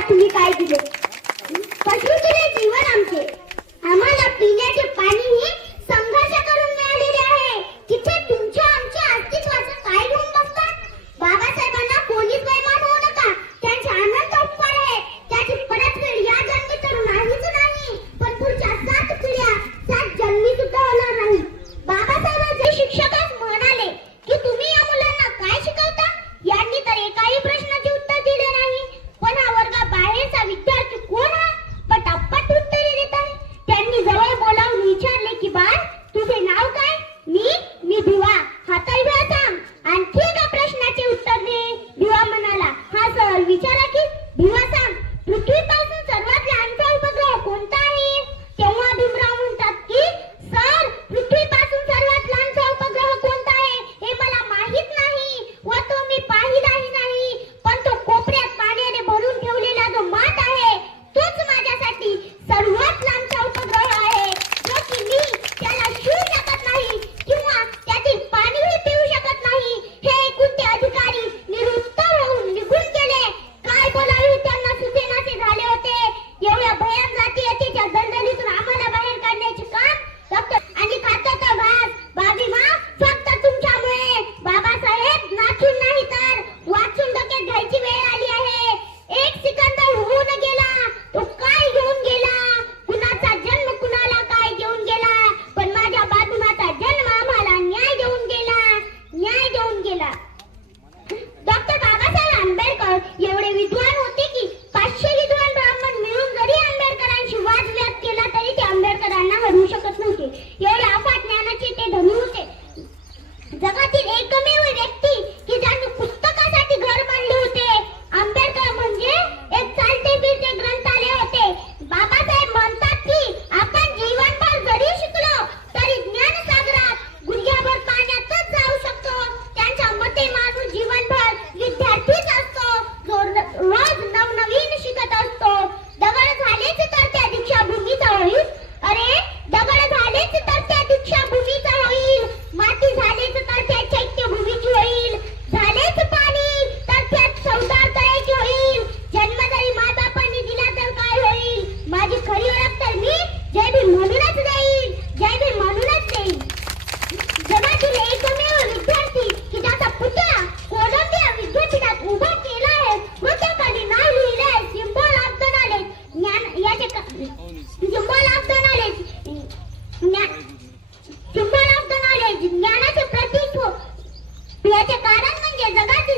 तुम्ही काय दिले? प्रकृतीने जीवन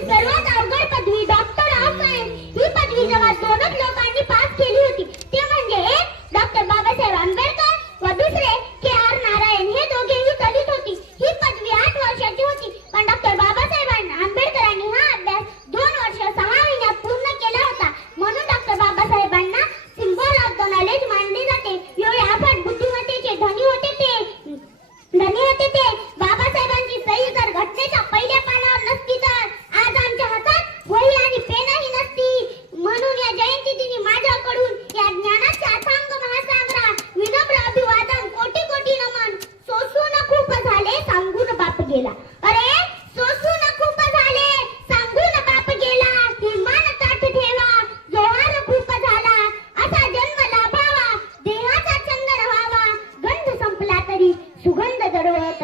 తర్వాత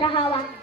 那好啊